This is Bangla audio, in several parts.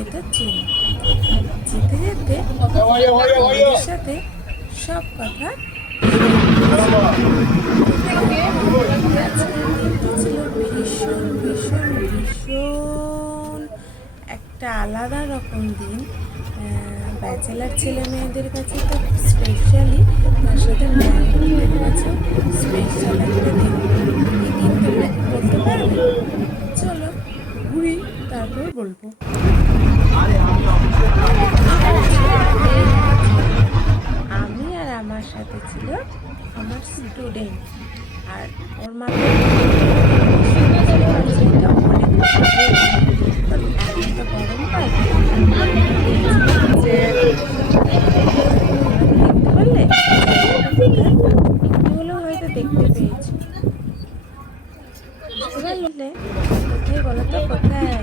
হয়তো চেনো। যেতে যেতে আমাদের সাথে সব কথা ছিল ভীষণ ভীষণ ভীষণ একটা আলাদা রকম দিন। ব্যাচেলার ছেলে মেয়েদের কাছে তো স্পেশালি, তার সাথে ম্যারিডদের কাছে স্পেশাল একটা দিন। এই দিন তোমরা কি বলতে পারবে? চলো ঘুরি, তারপর বলবো। আমি আর আমার সাথে ছিল আমার স্টুডেন্ট, আর ওর মাথায় গরমকাল দেখতে পারলে একটু হলেও হয়তো দেখতে পেয়েছি। বুঝতে পারলে কোথায় বলো তো? কোথায়?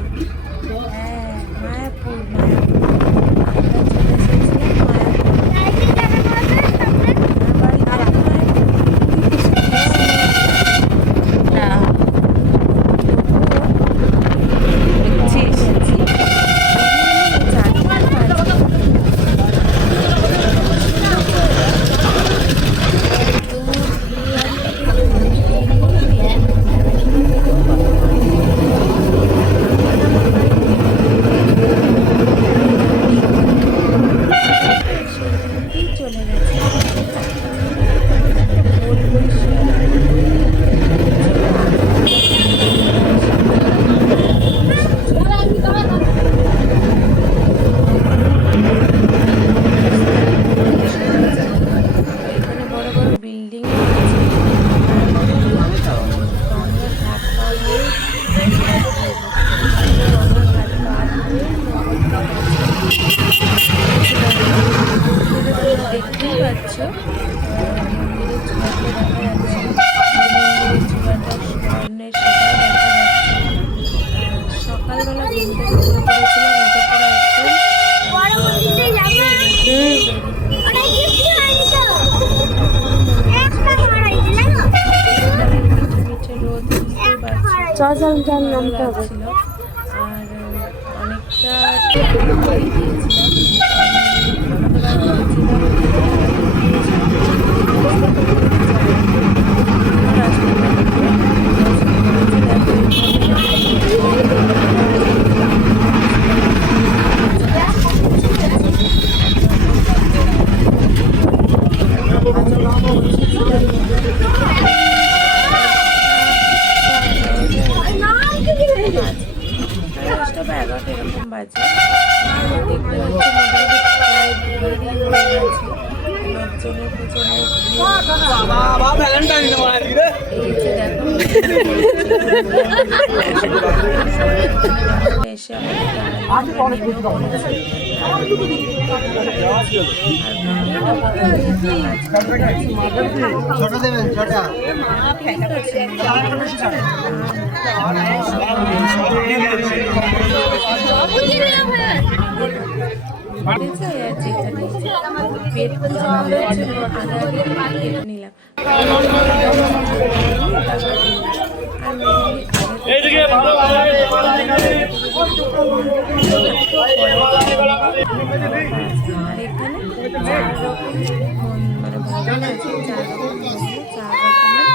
হ্যাঁ, মায়াপুর। আমরা চলে এসেছিলাম সকালবেলা ঘুম থেকে উঠে পড়েছিলাম, নামতে হবে। আর অনেকটা এরকম বাজে। দেখতে এসে পেট নিলাম। আর এখানে মানে ভজন আছে, 4 রকমের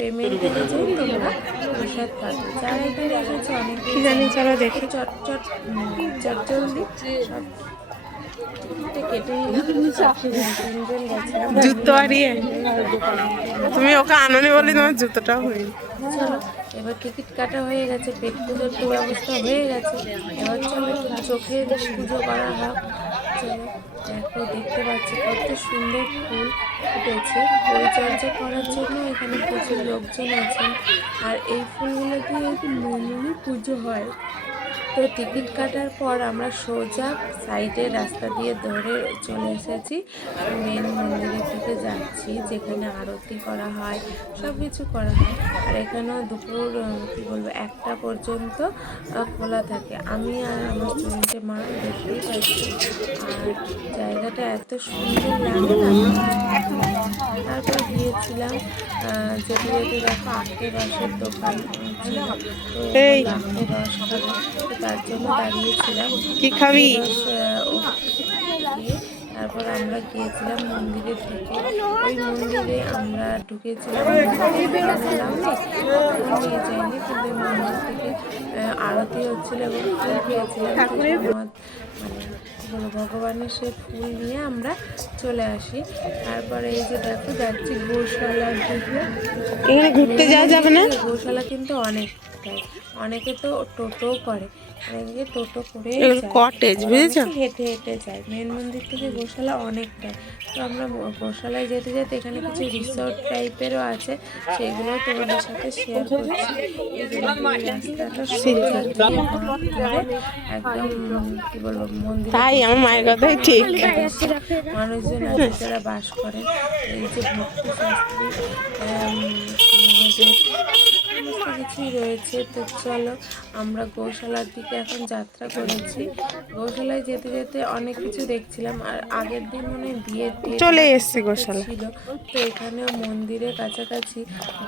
পেমেন্ট দিয়েছে, তোমরা প্রসাদ পাবে। যারা এখানে এসেছে অনেক কি জানি, চলো দেখে চটচট জলদি সব কেটে জুতো হারিয়ে তুমি ওকে আননি বলি তোমার জুতোটাও হয়নি। চলো এবার টিকিট কাটা হয়ে গেছে, পেট পুজোর তো ব্যবস্থা হয়ে গেছে, এবার চলো চোখের পুজো করা হোক। চলো দেখো, দেখতে পাচ্ছি কত সুন্দর ফুল ফুটেছে। পরিচর্যা করার জন্য এখানে প্রচুর লোকজন আছেন, আর এই ফুলগুলো দিয়ে নর্মালি পুজো হয়। তো টিকিট কাটার পর আমরা সোজা সাইডের রাস্তা দিয়ে ধরে চলে এসেছি মেন মন্দিরের দিকে যাচ্ছি, যেখানে আরতি করা হয়, সব কিছু করা হয়। আর এখানেও দুপুর কী বলবো 1টা পর্যন্ত খোলা থাকে। আমি আর আমার স্টুডেন্টের মা দেখতেই পাচ্ছি, আর জায়গাটা এত সুন্দর লাগে না। তারপর গিয়েছিলাম যেতে যেতে দেখো আখের রসের দোকান ছিল, তো আখের রস তার জন্য দাঁড়িয়েছিলাম। কি খাবি? তারপর আমরা গিয়েছিলাম মন্দিরের দিকে। ওই মন্দিরে আমরা ঢুকেছিলাম, নিয়ে যাইনি, কিন্তু মন্দির থেকে আরতি হচ্ছিল এবং ফুল পেয়েছিলাম। মানে ভগবানের সে ফুল নিয়ে আমরা চলে আসি। তারপরে এই যে দেখো যাচ্ছি গোশালার দিকে। এখানে ঘুরতে যাওয়া যাবে না? গোশালা কিন্তু অনেকে তো টোটো করে, অনেকে টোটো করে কটেজ, বুঝেছো, হেঁটে হেঁটে যায়। মেন মন্দির থেকে গোশালা অনেকটাই। তো আমরা গোশালায় যেতে যেতে এখানে কিছু রিসোর্ট টাইপেরও আছে, সেগুলো তোমাদের সাথে শেয়ার করছি। একদম কি বলবো, মন্দির তাই আমার মায়ের কথাই ঠিক। মানুষজন আছে যারা বাস করেন। এই যে ভক্তি শাস্ত্রী সমস্ত কিছুই রয়েছে। তো চলো আমরা গোশালার দিকে এখন যাত্রা করেছি। গোশালায় যেতে যেতে অনেক কিছু দেখছিলাম। আর আগের দিন মনে হয় বিয়ের চলে এসছে গোশালা ছিল, তো এখানেও মন্দিরের কাছাকাছি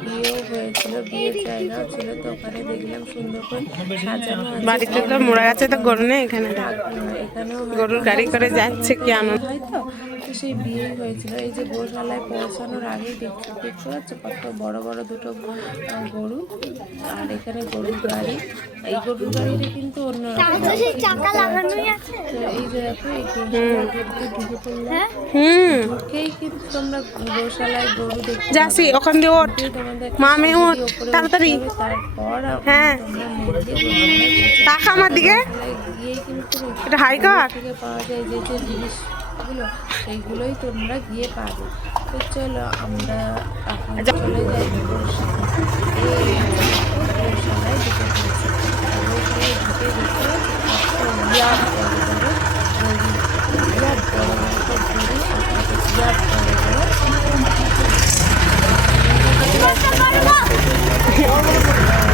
বিয়েও হয়েছিল, বিয়ের জায়গাও ছিল। তো ওখানে দেখলাম সুন্দর করে সাজানো আছে। বাড়িতে তো মোড়া গাছে তো গরু নেই, এখানেও গরুর গাড়ি করে যাচ্ছে, কি আনন্দ। হয়তো তো সেই বিয়েই হয়েছিল। এই যে গোশালায় পৌঁছানোর আগেই দেখতে পাচ্ছ কত বড় বড় দুটো গরু। আর এখানে গরুর গাড়ি, এই গরুর গাড়িটা কিন্তু অন্যরকম। তো এই যে দেখো এই ঢুকে পড়লাম, ঢুকেই কিন্তু তোমরা গোশালায় গরু দেখতে যাচ্ছি ওখান দিয়ে ওঠ মামে, ওঠ তাড়াতাড়ি। তারপর হ্যাঁ টাকা আমার দিকে গিয়েই কিন্তু এটা হাই কার থেকে পাওয়া যায় যে যে জিনিসগুলো, সেইগুলোই তোমরা গিয়ে পাবে। তো চলো আমরা এখন চলে যাই গোশালায় ঢুকে পড়েছি। গোশালায় ঢুকে দেখতে বিরাট বড়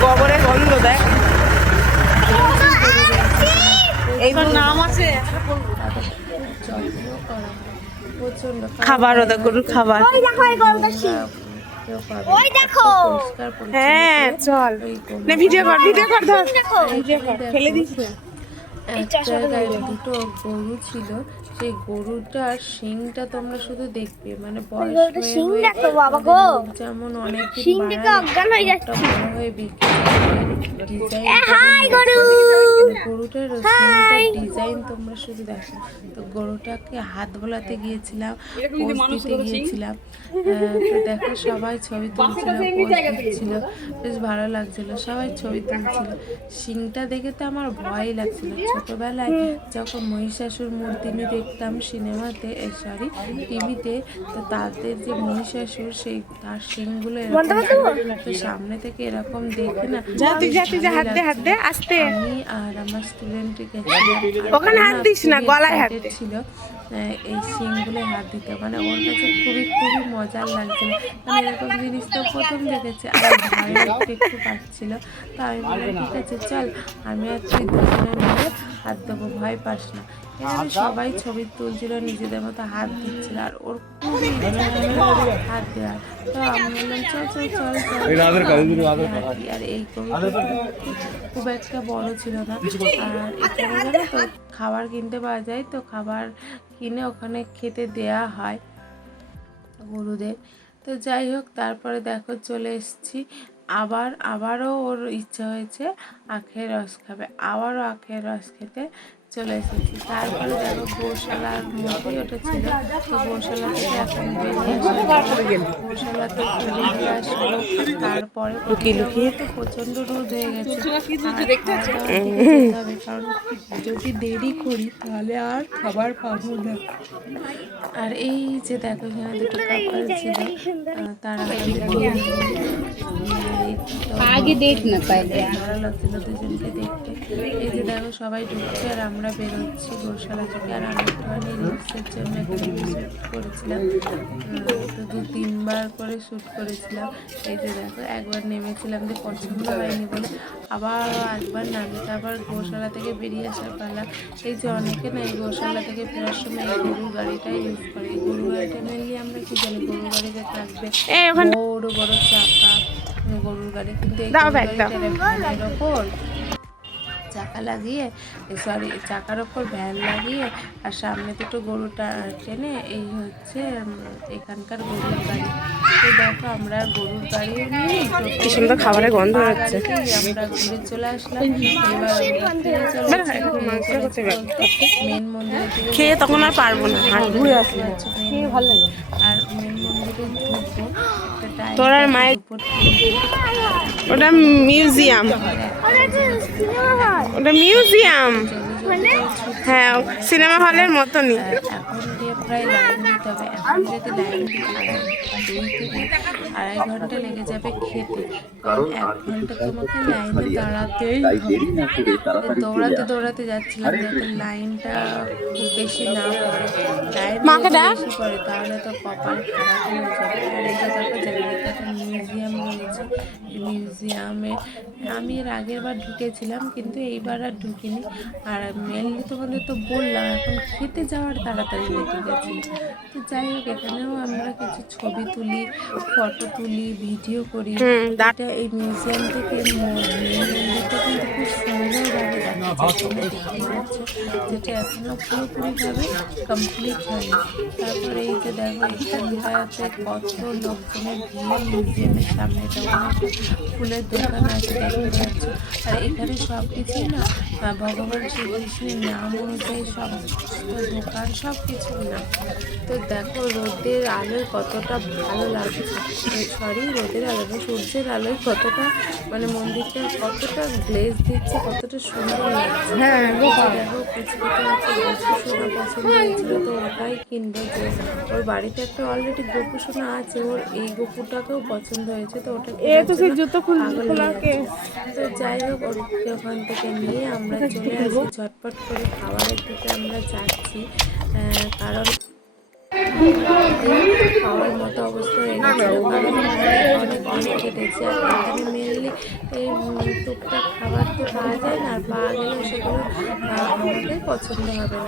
গোবরে গন্ধ দেখ। এইবার নাম আছে খাবার, ওদের গরুর খাবার। হ্যাঁ চল ভিডিও কর, ভিডিও কর, ধর ফেলে দিস। এক জায়গায় দুটো গরু ছিল, সেই গরুটার শিংটা তোমরা শুধু দেখবে, মানে যেমন অনেক হয়ে গরুটার ডিজাইন তোমরা শুধু দেখো। তো গরুটাকে হাত বোলাতে গিয়েছিলাম, পোজ দিতে গিয়েছিলাম। তো দেখো সবাই ছবি তুলছিল, পোজ দিচ্ছিল, বেশ ভালো লাগছিল, সবাই ছবি তুলছিল। শিংটা দেখে তো আমার ভয় লাগছিল। ছোটবেলায় যখন মহিষাসুর মূর্তিনি দেখতাম সিনেমাতে, সরি টিভিতে, তো তাদের যে মহিষাসুর সেই তার শিংগুলো সামনে থেকে এরকম দেখে না, আমি আর আমার স্টুডেন্টে ছিল এই শিংগুলো হাত দিতে, মানে ওর কাছে খুবই খুবই মজার লাগছিল। মানে এরকম জিনিস তো প্রথম দেখেছে, আর ভয় একটু পাচ্ছিল। তো আমি বললাম ঠিক আছে চল, আমি আর তুই দুজনে মিলে হাত দেবো, ভয় পাস না। এখানে সবাই ছবি তুলছিল, নিজেদের মতো হাত দিচ্ছিল, আর ওর খুবই হাত দেওয়ার। তো আমি বললাম চল চল চল চল। আর এই খুব একটা বড় ছিল না। আর এখানে জানো তো খাবার কিনতে পাওয়া যায়, তো খাবার কিনে ওখানে খেতে দেয়া হয় গরুদের। তো যাই হোক, তারপরে দেখো চলে এসেছি। আবারও ওর ইচ্ছা হয়েছে আখের রস খাবে, আবারও আখের রস খেতে চলে এসেছি। তারপরে দেখো গোশালার মধ্যেই ওটা ছিল। তো গোশালা থেকে এখন গোশালা থেকে বেরিয়ে আসলো। তারপরে লুকিয়ে তো প্রচণ্ড রোদ হয়ে গেছে, কারণ যদি দেরি করি তাহলে আর খাবার পাবো না। আর এই যে দেখো এখানে দুটো কাপল ছিল, তারা আগে দেখ না ভালো লাগছিল দুজনকে দেখতে। এই যে দেখো সবাই ঢুকছে আর আমরা বেরোচ্ছি গোশালা থেকে। আর আমি একটুখানি রিলসের জন্য একটা শ্যুট করেছিলাম, তো 2-3 বার করে শ্যুট করেছিলাম। এই যে দেখো একবার নেমেছিলাম যে পছন্দ হয়নি বলে আবার একবার নামি, তারপর গোশালা থেকে বেরিয়ে আসার পালা। এই যে অনেকে না এই গোশালা থেকে ফেরার সময় এই গরুর গাড়িটাই ইউজ করে। এই গরুর গাড়িটা মেনলি আমরা কি জানি গরুর গাড়িতে থাকবে বড় বড় চাকা গরুর গাড়ি, কিন্তু এই গরুর গাড়িটার ওপর চাকা লাগিয়ে, সরি চাকার ওপর ভ্যান লাগিয়ে আর সামনে দুটো গরুটা টেনে, এই হচ্ছে এখানকার গরুর গাড়ি। তো দেখো আমরা গরুর গাড়িও নিয়ে কি সুন্দর খাবারের গন্ধ হচ্ছে। আমরা ঘুরে চলে আসলাম। এবার আমরা ফিরে চলে মেন মন্দিরে খেয়ে তখন আর পারবো না, ঘুরে আসলে ভালো লাগে। আর মেন মন্দিরে ঢুকবো একটা টাইম, তোর আর মায়ের ওটা মিউজিয়াম, ওটা মিউজিয়াম, হ্যাঁ সিনেমা হলের মতনই। এখন গিয়ে প্রায় লাইন দিতে হবে। এখন যদি লাইন দিই 2 থেকে 2.5 ঘন্টা লেগে যাবে খেতে, কারণ 1 ঘন্টা তোমাকে লাইনে দাঁড়াতেই হবে। দৌড়াতে দৌড়াতে যাচ্ছিলাম যাতে লাইনটা খুব বেশি না পড়ে। লাইন বেশি পড়ে তাহলে তো কপাল খারাপ হয়ে যাবে। আর এটা দেখো জায়গাটা একটা মিউজিয়াম রয়েছে। মিউজিয়ামে আমি এর আগের বার ঢুকেছিলাম, কিন্তু এইবার আর ঢুকিনি। আর মেনলি তোমাদের তো বললাম এখন খেতে যাওয়ার তাড়াতাড়ি লেগে গেছে। তো যাই হোক, এখানেও আমরা কিছু ছবি তুলি, ফটো তুলি, ভিডিও করি। এটা এই মিউজিয়াম থেকে মন্দিরটা কিন্তু খুব সুন্দরভাবে দেখাচ্ছে, যেটা এখনো পুরোপুরিভাবে কমপ্লিট হয়নি। তারপরে এই যে দেখো এখানটাতে কত লোকজনের ভিড় মিউজিয়ামের সামনে, ফুলের দোকান আছে দেখতে পাচ্ছ। আর এখানে সব কিছুই না ভগবান শ্রীকৃষ্ণের নাম অনুযায়ী সমস্ত দোকান সব কিছু না। তো দেখো রোদের আলোয় কতটা ভালো লাগছে, সরি রোদের আলো না, সূর্যের আলোয় কতটা মানে মন্দিরটা কতটা গ্লেজ দিচ্ছে, কতটা সুন্দর লাগছে। হ্যাঁ দেখো পুচকুটা একটা গোপু সোনা পছন্দ হয়েছিল, তো ওটাই কিনবে। যে ওর বাড়িতে একটা অলরেডি গোপু সোনা আছে, ওর এই গোপুটাকেও পছন্দ হয়েছে, তো ওটা তো যাই হোক ওকে ওখান থেকে নিয়ে আমরা চলে আসি ঝটপট করে খাবারের দিকে আমরা যাচ্ছি। কারণ খাওয়ার মতো অবস্থা হয়ে গেছিলো, কারণ অনেক কেটেছে। আর এখানে মেনলি এই টুকটাক খাবার তো পাওয়া যায় না, আর পাওয়া গেলেও সেগুলো আমাদের পছন্দ হবে না,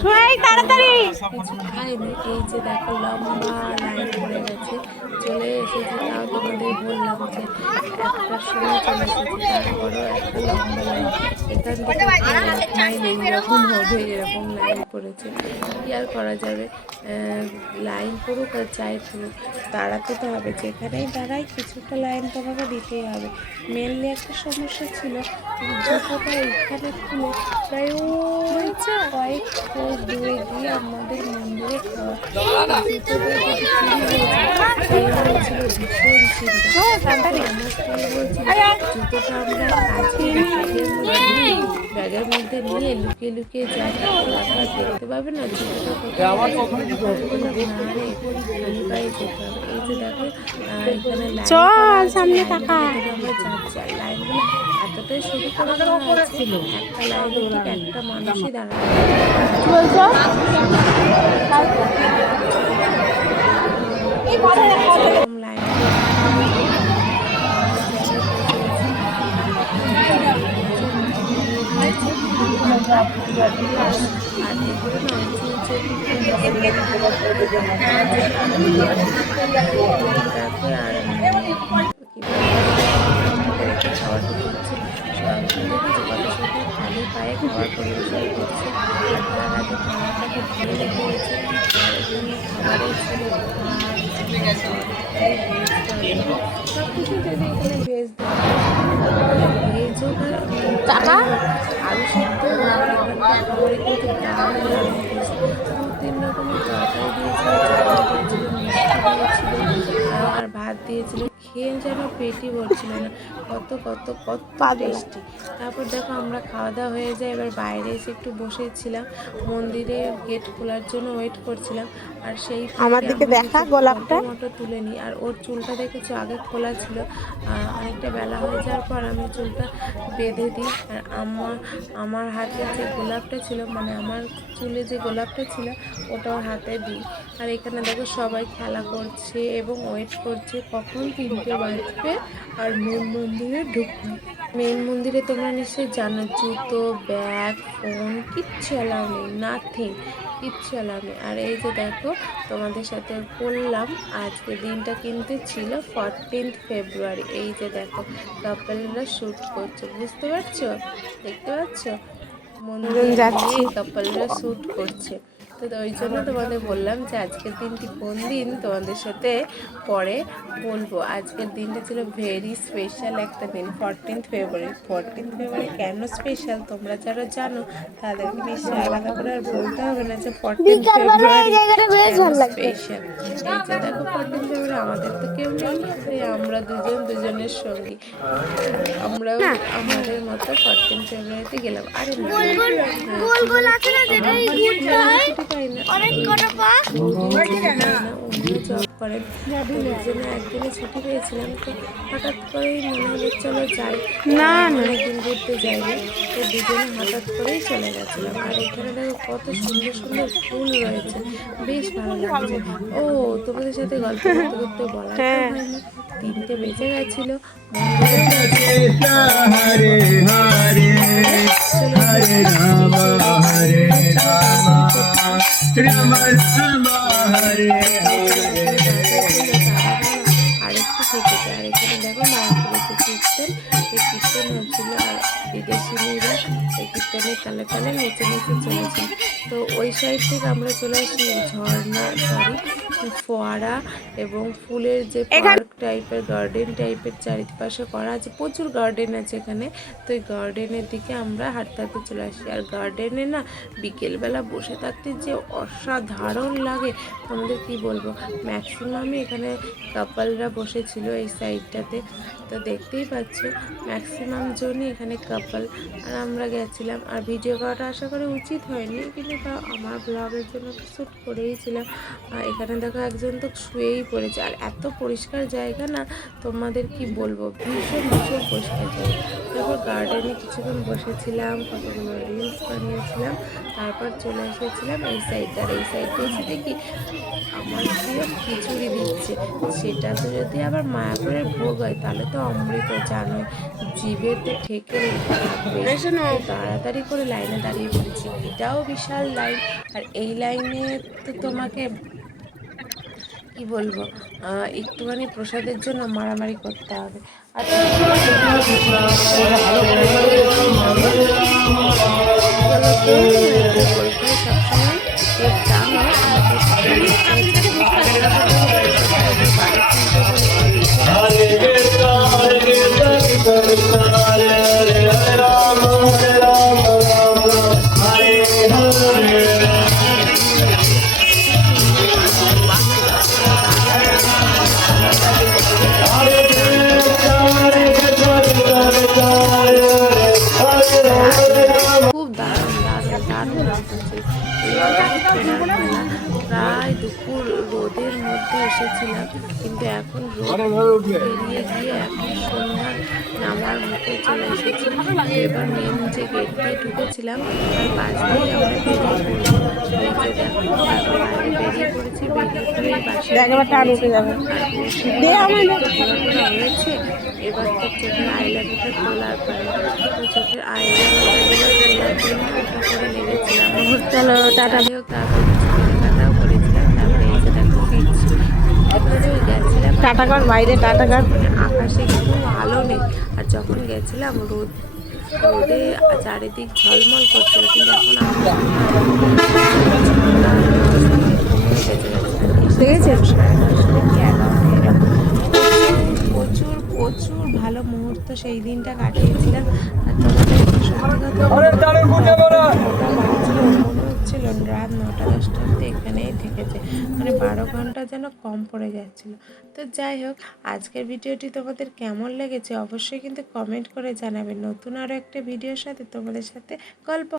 কিছু খাইনি। এই যে দেখো লম্বা লাইন পড়ে গেছে, চলে এসেছি। তাও তোমাদের বললাম যে 1টার সময় চলে এসেছি, তারপরেও একটা লম্বা লাইন। এখান থেকে এরকম হবে, এরকম লাইন পড়েছে, কি আর করা যাবে। লাইন পড়ুক আর যাই পড়ুক, দাঁড়াতে তো হবে, যেখানেই দাঁড়াই কিছুটা লাইন তোমাকে দিতেই হবে। মেনলি একটা সমস্যা ছিল, জুতোটা এখানে খুলে প্রায় ওই কয়েক কোষ দূরে গিয়ে আমাদের মন্দিরে খাওয়া জুতোটা যদি চুরি হয়ে ছিল ভীষণ চিন্তা। আমার স্ত্রী বলছিল জুতোটা আমরা আজকে ব্যাগের মধ্যে নিয়ে লুকিয়ে লুকিয়ে যাই, দেখতে পাবে না জুতোটা এই যে দেখো এখানে সামনে টাকা আমরা যাচ্ছি। আর লাইনগুলো এতটাই শুরু করে দেওয়া হয়েছিল, একটা লাইনে একটা মানুষই দাঁড়ানো লাইন। খালি পায়ে খাবার পরিবেশন করছে, তার আগে খাবারটাকে ধুয়ে রেখে গেছে। আর এখানে খাবারের ছিল সব কিছু যদি এখানে ভেজ ভেজ হোক টাকা আলু সেদ্ধ এখানকার খাবারে কিন্তু দারুণ দু তিন রকমের তরকারি দিয়েছিল, চাটনি দিয়েছিল, মিষ্টি দিয়েছিল আর ভাত দিয়েছিল। খেয়ে যেন পেটই ভরছিল না, কত কত কত টেস্টি। তারপর দেখো আমরা খাওয়া দাওয়া হয়ে যায়, এবার বাইরে এসে একটু বসেছিলাম, মন্দিরে গেট খোলার জন্য ওয়েট করছিলাম। আর সেই আমার দিকে দেখা গোলাপটা মতো তুলে নিই। আর ওর চুলটা দেখেছো আগে খোলা ছিল, অনেকটা বেলা হয়ে যাওয়ার পর আমি চুলটা বেঁধে দিই। আর আমার হাতে যে গোলাপটা ছিল, মানে আমার চুলে যে গোলাপটা ছিল ওটা ওর হাতে দিই। আর এখানে দেখো সবাই খেলা করছে এবং ওয়েট করছে কখন 3টে বাজবে আর মেন মন্দিরে ঢুকবে। মেন মন্দিরে তোমরা নিশ্চয়ই জানো জুতো, ব্যাগ, ফোন কিচ্ছু অ্যালাউ নেই, নাথিং। কিচ্ছু হলো আমি। আর এই যে দেখো তোমাদের সাথে বললাম আজকে দিনটা কিন্তু ছিল 14th ফেব্রুয়ারি। এই যে দেখো কাপলরা শ্যুট করছে, বুঝতে পারছো, দেখতে পাচ্ছ, মন্দির যাচ্ছি। নিয়ে কাপলরা শ্যুট করছে। তো ওই জন্য তোমাদের বললাম যে আজকের দিনটি কোন দিন তোমাদের সাথে পরে বলবো। আজকের দিনটা ছিল ভেরি স্পেশাল একটা দিন, 14th ফেব্রুয়ারি। 14th ফেব্রুয়ারি কেন স্পেশাল তোমরা যারা জানো তাদেরকে নিশ্চয়ই আলাদা করে আর বলতে হবে না যে 14th ফেব্রুয়ারি স্পেশাল। এই যে দেখো 14th ফেব্রুয়ারি আমাদের তো কেউ নেই, তাই আমরা দুজন দুজনের সঙ্গী, আমরাও আমাদের মতো 14th ফেব্রুয়ারিতে গেলাম। আরে না, অন্য জব করেন, ওদের জন্য একদিনে ছুটি পেয়েছিলাম। তো হঠাৎ করেই মনে হলো চলো যাই, অনেকদিন ঘুরতে যাইনি, তো দুজনে হঠাৎ করেই চলে গেছিলাম। আর এখানে দেখো কত সুন্দর সুন্দর ফুল রয়েছে, বেশ ভালো লাগছে। ও তোমাদের সাথে গল্প করতে করতে বলা হয়নি, 3টে বেজে গেছিল, হরে হরে হরে রাম হরে রাম রাম হরে হরে। আরেকটু থেকেছে। আর এখানে দেখো মায়াপুরেছে কীর্তন, এই কীর্তন হচ্ছিল আর বিদেশিনীরা এই কীর্তনের তালে তালে নেচে নেচে চলেছে। তো ওই সাইড থেকে আমরা চলে আসি ঝর্ণা, ফোয়ারা এবং ফুলের যে পার্ক টাইপের, গার্ডেন টাইপের চারিপাশে করা আছে, প্রচুর গার্ডেন আছে এখানে। তো এই গার্ডেনের দিকে আমরা হাঁটতে হাঁটতে চলে আসি। আর গার্ডেনে না বিকেলবেলা বসে থাকতে যে অসাধারণ লাগে তোমাদের কি বলবো। ম্যাক্সিমামই এখানে কাপলরা বসেছিল এই সাইডটাতে, তো দেখতেই পাচ্ছ ম্যাক্সিমাম জনই এখানে কাপল। আর আমরা গেছিলাম, আর ভিডিও করাটা আশা করি উচিত হয়নি, কিন্তু তা আমার ব্লগের জন্য শ্যুট করেইছিলাম। এখানে দেখো একজন তো শুয়েই পড়েছে। আর এত পরিষ্কার জায়গা না তোমাদের কি বলবো, ভীষণ ভীষণ পরিষ্কার জায়গা। তারপর গার্ডেনে কিছুক্ষণ বসেছিলাম, কতগুলো রিলস বানিয়েছিলাম, তারপর চলে এসেছিলাম এই সাইডটা। আর এই সাইডটা এসে দেখি আমার প্রিয় খিচুড়ি দিচ্ছে, সেটা তো যদি আবার মায়াপুরের ভোগ হয় তাহলে তো অমৃত, জানোই জিভে তো ঠেকে থাকবে। তাড়াতাড়ি করে লাইনে দাঁড়িয়ে পড়েছি, এটাও বিশাল লাইন। আর এই লাইনে তো তোমাকে কি বলবো, একটুখানি প্রসাদের জন্য মারামারি করতে হবে। আর সবসময় খুব দারুণ দারুণ দারুণ লাগছে। প্রায় দুপুর রোদের মধ্যে এসেছিলাম, কিন্তু এখন রোদ পেরিয়ে গিয়ে এখন সন্ধ্যার নামার মুখে চলে এসেছি। এবার মেন যে গেট দিয়ে ঢুকেছিলাম আর পাশ দিয়ে আমরা বেরিয়ে পড়েছি। বেরিয়ে পড়ে হয়েছে। এবার তো চোখের আইল্যান্ডটা তোলার পারে, তো চোখের আইল্যান্ড করে লেগেছিলাম। চলো টাটা। তারপর কেনাকাটাও করেছিলাম, তারপরে এই যে দেখো ফিরছি। গেছিলাম টাটাগর বাইরে, টাটাগর মানে আকাশে একটু আলো নেই। আর যখন গেছিলাম রোদে চারিদিক ঝলমল করছিল, কিন্তু এখন প্রচুর প্রচুর ভালো মুহূর্ত সেই দিনটা কাটিয়েছিলাম। আর তোমাদের মনে হচ্ছিল রাত 9টা-10টাতে এখানেই থেকেছে, মানে 12 ঘন্টা যেন কম পড়ে যাচ্ছিল। তো যাই হোক, আজকের ভিডিওটি তোমাদের কেমন লেগেছে অবশ্যই কিন্তু কমেন্ট করে জানাবেন। নতুন আরও একটা ভিডিওর সাথে তোমাদের সাথে গল্প